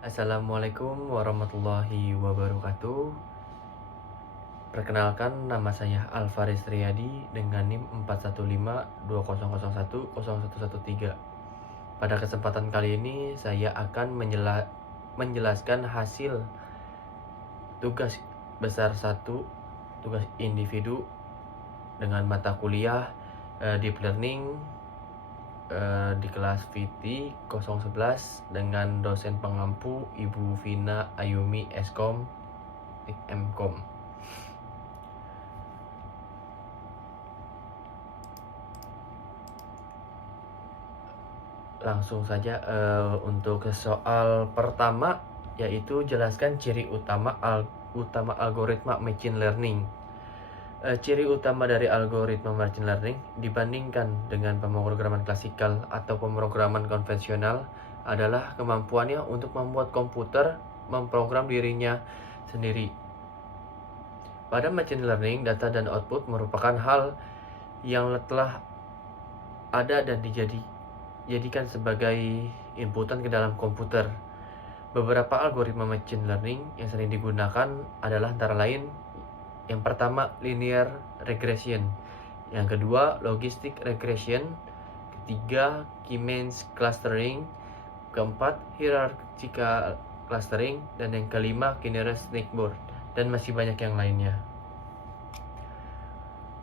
Assalamualaikum warahmatullahi wabarakatuh. Perkenalkan, nama saya Alvaris Riyadi dengan NIM 41520010113. Pada kesempatan kali ini saya akan menjelaskan hasil tugas besar 1, tugas individu dengan mata kuliah Deep Learning di kelas VT 011 dengan dosen pengampu Ibu Vina Ayumi Eskom MKom. Langsung saja untuk soal pertama, yaitu jelaskan ciri utama algoritma machine learning. Ciri utama dari algoritma machine learning dibandingkan dengan pemrograman klasikal atau pemrograman konvensional adalah kemampuannya untuk membuat komputer memprogram dirinya sendiri. Pada machine learning, data dan output merupakan hal yang telah ada dan dijadikan sebagai inputan ke dalam komputer. Beberapa algoritma machine learning yang sering digunakan adalah antara lain: yang pertama, linear regression. Yang kedua, logistic regression. Ketiga, K-means clustering. Keempat, hierarchical clustering. Dan yang kelima, K-nearest neighbor. Dan masih banyak yang lainnya.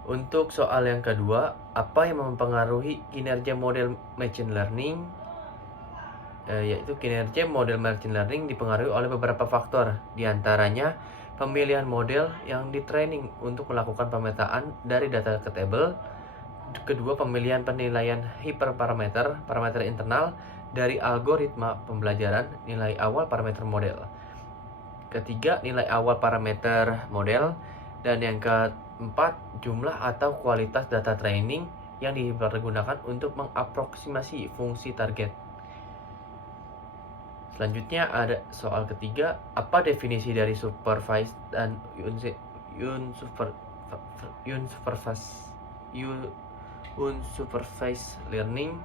Untuk soal yang kedua, apa yang mempengaruhi kinerja model machine learning? Yaitu kinerja model machine learning dipengaruhi oleh beberapa faktor, diantaranya pemilihan model yang ditraining untuk melakukan pemetaan dari data ke tabel. Kedua, pemilihan penilaian hiperparameter, parameter internal dari algoritma pembelajaran, nilai awal parameter model. Ketiga, nilai awal parameter model. Dan yang keempat, jumlah atau kualitas data training yang dipergunakan untuk mengaproksimasi fungsi target. Selanjutnya ada soal ketiga, apa definisi dari supervised dan unsupervised learning?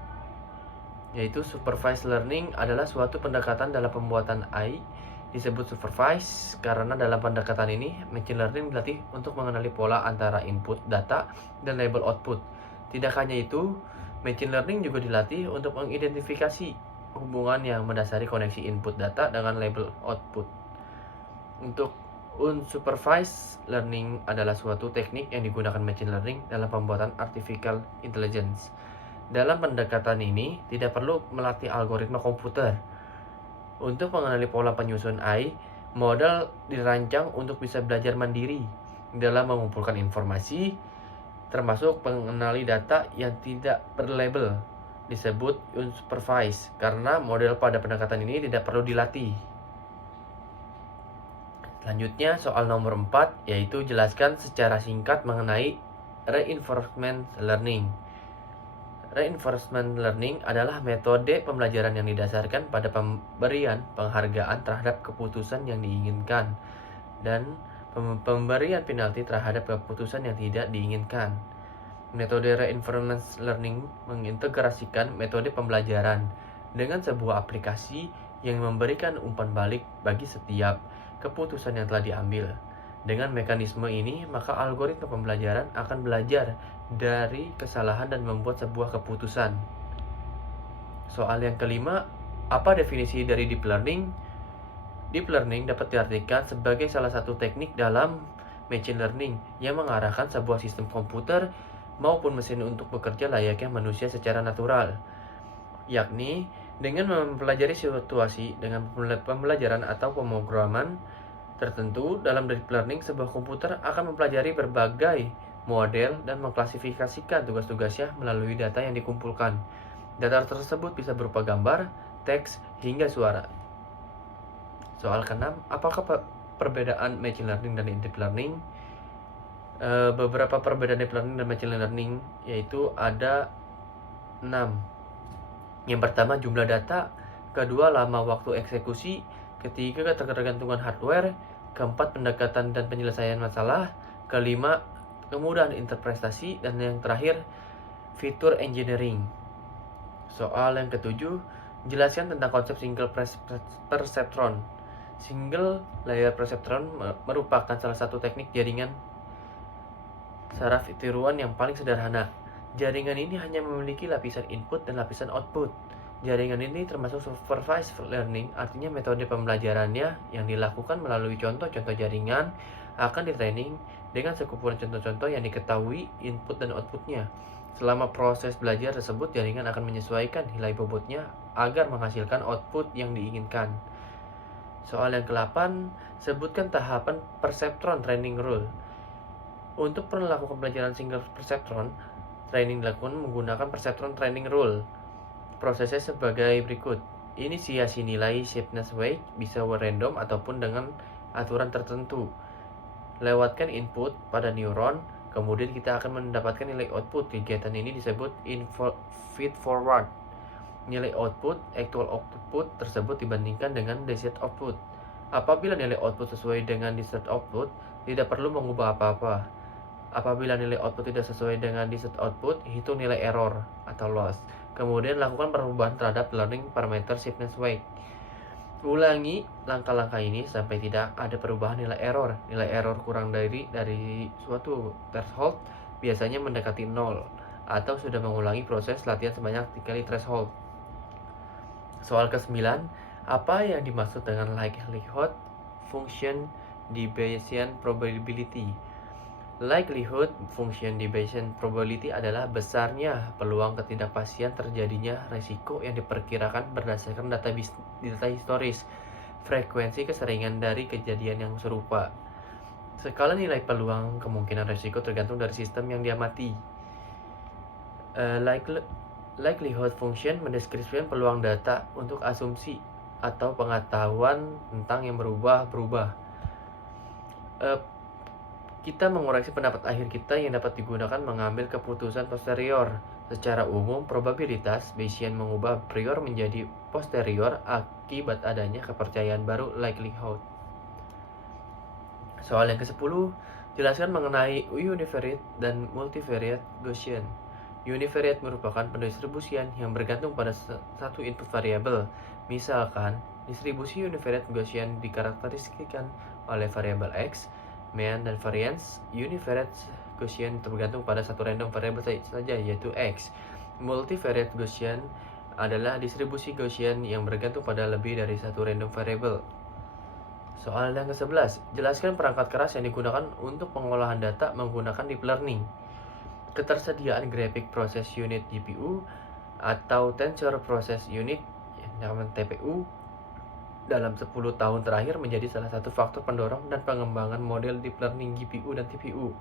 Yaitu supervised learning adalah suatu pendekatan dalam pembuatan AI disebut supervised karena dalam pendekatan ini machine learning dilatih untuk mengenali pola antara input data dan label output. Tidak hanya itu, machine learning juga dilatih untuk mengidentifikasi hubungan yang mendasari koneksi input data dengan label output. Untuk unsupervised learning adalah suatu teknik yang digunakan machine learning dalam pembuatan artificial intelligence. Dalam pendekatan ini, tidak perlu melatih algoritma komputer. Untuk mengenali pola penyusun AI, model dirancang untuk bisa belajar mandiri dalam mengumpulkan informasi, termasuk mengenali data yang tidak berlabel, disebut unsupervised, karena model pada pendekatan ini tidak perlu dilatih. Selanjutnya soal nomor 4, yaitu jelaskan secara singkat mengenai reinforcement learning. Reinforcement learning adalah metode pembelajaran yang didasarkan pada pemberian penghargaan terhadap keputusan yang diinginkan dan pemberian penalti terhadap keputusan yang tidak diinginkan. Metode reinforcement learning mengintegrasikan metode pembelajaran dengan sebuah aplikasi yang memberikan umpan balik bagi setiap keputusan yang telah diambil. Dengan mekanisme ini, maka algoritma pembelajaran akan belajar dari kesalahan dan membuat sebuah keputusan. Soal yang kelima, apa definisi dari deep learning? Deep learning dapat diartikan sebagai salah satu teknik dalam machine learning yang mengarahkan sebuah sistem komputer maupun mesin untuk bekerja layaknya manusia secara natural, yakni dengan mempelajari situasi dengan pembelajaran atau pemrograman tertentu. Dalam deep learning, sebuah komputer akan mempelajari berbagai model dan mengklasifikasikan tugas-tugasnya melalui data yang dikumpulkan. Data tersebut bisa berupa gambar, teks, hingga suara. Soal ke-6, apakah perbedaan machine learning dan deep learning? Beberapa perbedaan deep learning dan machine learning yaitu ada 6. Yang pertama, jumlah data. Kedua, lama waktu eksekusi. Ketiga, ketergantungan hardware. Keempat, pendekatan dan penyelesaian masalah. Kelima, kemudahan interpretasi. Dan yang terakhir, fitur engineering. Soal yang ketujuh, Jelaskan tentang konsep single perceptron. Single layer perceptron merupakan salah satu teknik jaringan saraf tiruan yang paling sederhana. Jaringan ini hanya memiliki lapisan input dan lapisan output. Jaringan ini termasuk supervised learning, artinya metode pembelajarannya yang dilakukan melalui contoh-contoh jaringan akan ditraining dengan sekumpulan contoh-contoh yang diketahui input dan outputnya. Selama proses belajar tersebut, jaringan akan menyesuaikan nilai bobotnya agar menghasilkan output yang diinginkan. Soal yang ke-8, sebutkan tahapan perceptron training rule. Untuk melakukan pembelajaran single perceptron, training dilakukan menggunakan perceptron training rule. Prosesnya sebagai berikut. Inisiasi nilai shapeness weight bisa random ataupun dengan aturan tertentu. Lewatkan input pada neuron, kemudian kita akan mendapatkan nilai output. Kegiatan ini disebut feed forward. Nilai output, actual output tersebut dibandingkan dengan desired output. Apabila nilai output sesuai dengan desired output, tidak perlu mengubah apa-apa. Apabila nilai output tidak sesuai dengan desired output, hitung nilai error atau loss. Kemudian lakukan perubahan terhadap learning parameter shapeness weight. Ulangi langkah-langkah ini sampai tidak ada perubahan nilai error. Nilai error kurang dari suatu threshold biasanya mendekati 0 atau sudah mengulangi proses latihan sebanyak 3 kali threshold. Soal ke-9, apa yang dimaksud dengan likelihood function deviation probability? Likelihood function deviation probability adalah besarnya peluang ketidakpastian terjadinya resiko yang diperkirakan berdasarkan data historis, frekuensi keseringan dari kejadian yang serupa. Skala nilai peluang kemungkinan resiko tergantung dari sistem yang diamati. Likelihood function mendeskripsikan peluang data untuk asumsi atau pengetahuan tentang yang berubah-berubah. Kita mengoreksi pendapat akhir kita yang dapat digunakan mengambil keputusan posterior. Secara umum, probabilitas Bayesian mengubah prior menjadi posterior akibat adanya kepercayaan baru likelihood. Soal yang ke-10, jelaskan mengenai univariate dan multivariate Gaussian. Univariate merupakan pendistribusian yang bergantung pada satu input variabel. Misalkan, distribusi univariate Gaussian dikarakteristikkan oleh variabel X, mean dan variance. Univariate Gaussian tergantung pada satu random variable saja, yaitu X. Multivariate Gaussian adalah distribusi Gaussian yang bergantung pada lebih dari satu random variable. Soal yang ke-11, jelaskan perangkat keras yang digunakan untuk pengolahan data menggunakan deep learning. Ketersediaan Graphic Process Unit GPU atau Tensor Process Unit TPU dalam 10 tahun terakhir menjadi salah satu faktor pendorong dan pengembangan model deep learning GPU dan TPU.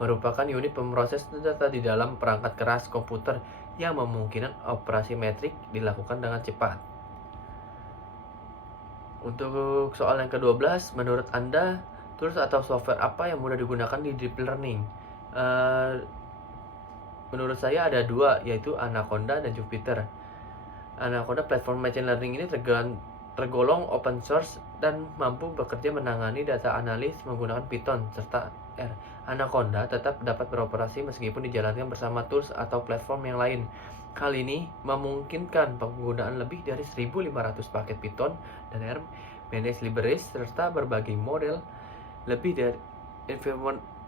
Merupakan unit pemroses data di dalam perangkat keras komputer yang memungkinkan operasi metrik dilakukan dengan cepat. Untuk soal yang ke-12, menurut Anda, tools atau software apa yang mudah digunakan di deep learning? Menurut saya ada dua, yaitu Anaconda dan Jupyter. Anaconda platform machine learning ini tergolong open source dan mampu bekerja menangani data analis menggunakan Python serta R. Anaconda tetap dapat beroperasi meskipun dijalankan bersama tools atau platform yang lain. Hal ini memungkinkan penggunaan lebih dari 1.500 paket Python dan R, managed libraries, serta berbagai model lebih dari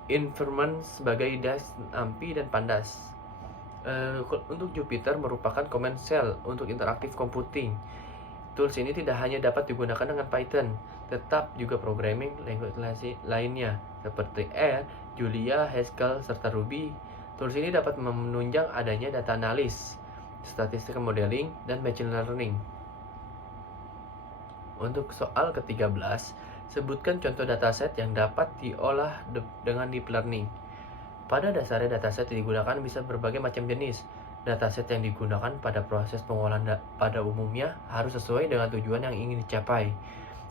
inference sebagai DAX, NumPy, dan Pandas. Untuk Jupyter merupakan command shell untuk interactive computing. Tools ini tidak hanya dapat digunakan dengan Python, tetap juga programming language lainnya seperti R, Julia, Haskell, serta Ruby. Tools ini dapat menunjang adanya data analis, statistical modeling, dan machine learning. Untuk soal ke-13, sebutkan contoh dataset yang dapat diolah dengan deep learning. Pada dasarnya dataset yang digunakan bisa berbagai macam jenis. Dataset yang digunakan pada proses pengolahan pada umumnya harus sesuai dengan tujuan yang ingin dicapai.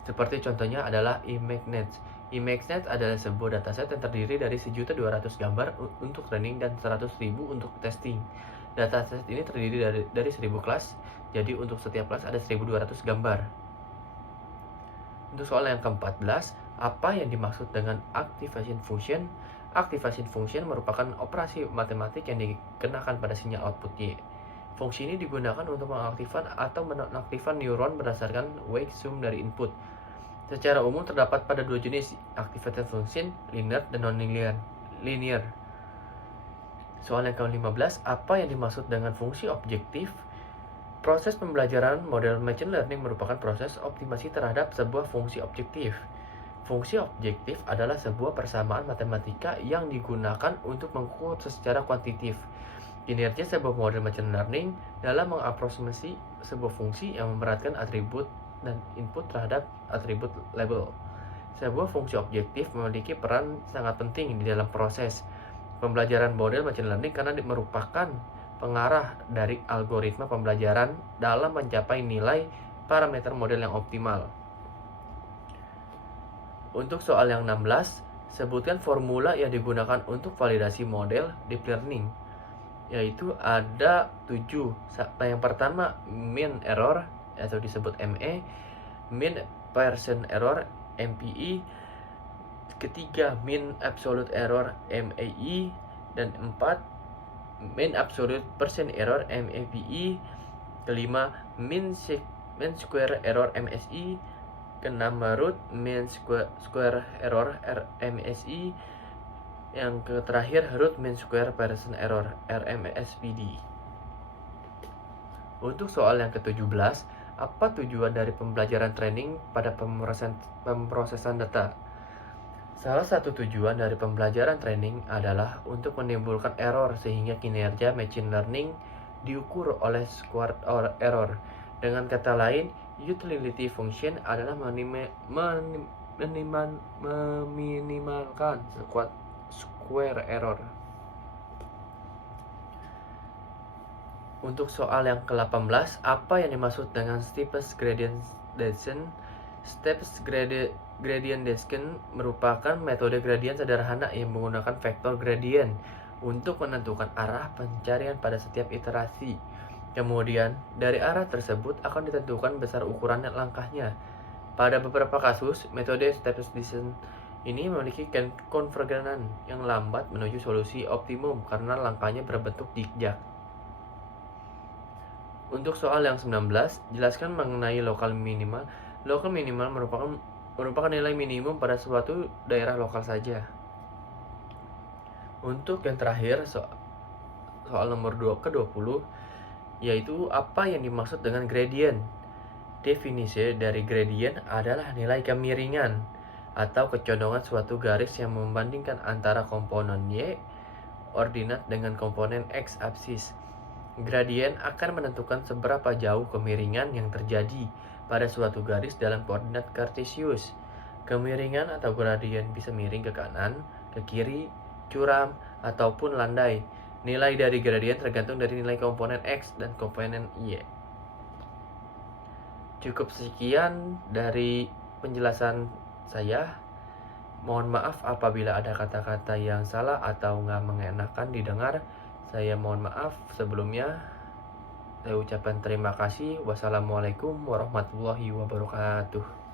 Seperti contohnya adalah ImageNet. ImageNet adalah sebuah dataset yang terdiri dari 1.200.000 gambar untuk training dan 100.000 untuk testing. Dataset ini terdiri dari 1.000 kelas, jadi untuk setiap kelas ada 1.200 gambar. Untuk soal yang ke-14, apa yang dimaksud dengan activation function? Activation function merupakan operasi matematik yang dikenakan pada sinyal output Y. Fungsi ini digunakan untuk mengaktifkan atau menonaktifkan neuron berdasarkan wake sum dari input. Secara umum terdapat pada dua jenis, activated function, linear dan non-linear. Soal yang ke-15, apa yang dimaksud dengan fungsi objektif? Proses pembelajaran model machine learning merupakan proses optimasi terhadap sebuah fungsi objektif. Fungsi objektif adalah sebuah persamaan matematika yang digunakan untuk mengukur secara kuantitatif kinerja sebuah model machine learning dalam mengaprosesasi sebuah fungsi yang memberatkan atribut dan input terhadap atribut label. Sebuah fungsi objektif memiliki peran sangat penting di dalam proses pembelajaran model machine learning karena merupakan pengarah dari algoritma pembelajaran dalam mencapai nilai parameter model yang optimal. Untuk soal yang 16, sebutkan formula yang digunakan untuk validasi model deep learning. Yaitu ada 7. Yang pertama mean error atau disebut ME, mean Pearson error MPE, ketiga mean absolute error MAE, dan 4 mean absolute percent error MAPE, kelima mean square error MSE, keenam root mean square error MSE, yang terakhir root mean square Pearson error RMSPD. Untuk soal yang ke-17, apa tujuan dari pembelajaran training pada pemrosesan data? Salah satu tujuan dari pembelajaran training adalah untuk menimbulkan error sehingga kinerja machine learning diukur oleh squared error. Dengan kata lain, utility function adalah meminimalkan square error. Untuk soal yang ke-18, apa yang dimaksud dengan steepest gradient descent? Steepest gradient descent merupakan metode gradient sederhana yang menggunakan vektor gradient untuk menentukan arah pencarian pada setiap iterasi. Kemudian, dari arah tersebut akan ditentukan besar ukuran langkahnya. Pada beberapa kasus, metode steepest descent ini memiliki konvergenan yang lambat menuju solusi optimum karena langkahnya berbentuk zigzag. Untuk soal yang 19, jelaskan mengenai lokal minimal. Lokal minimal merupakan nilai minimum pada suatu daerah lokal saja. Untuk yang terakhir, soal nomor ke-20, yaitu apa yang dimaksud dengan gradient. Definisi dari gradient adalah nilai kemiringan atau kecondongan suatu garis yang membandingkan antara komponen Y ordinat dengan komponen X absis. Gradient akan menentukan seberapa jauh kemiringan yang terjadi pada suatu garis dalam koordinat kartesius. Kemiringan atau gradient bisa miring ke kanan, ke kiri, curam, ataupun landai. Nilai dari gradient tergantung dari nilai komponen X dan komponen Y. Cukup sekian dari penjelasan saya. Mohon maaf apabila ada kata-kata yang salah atau nggak mengenakan didengar. Saya mohon maaf sebelumnya. Saya ucapkan terima kasih. Wassalamualaikum warahmatullahi wabarakatuh.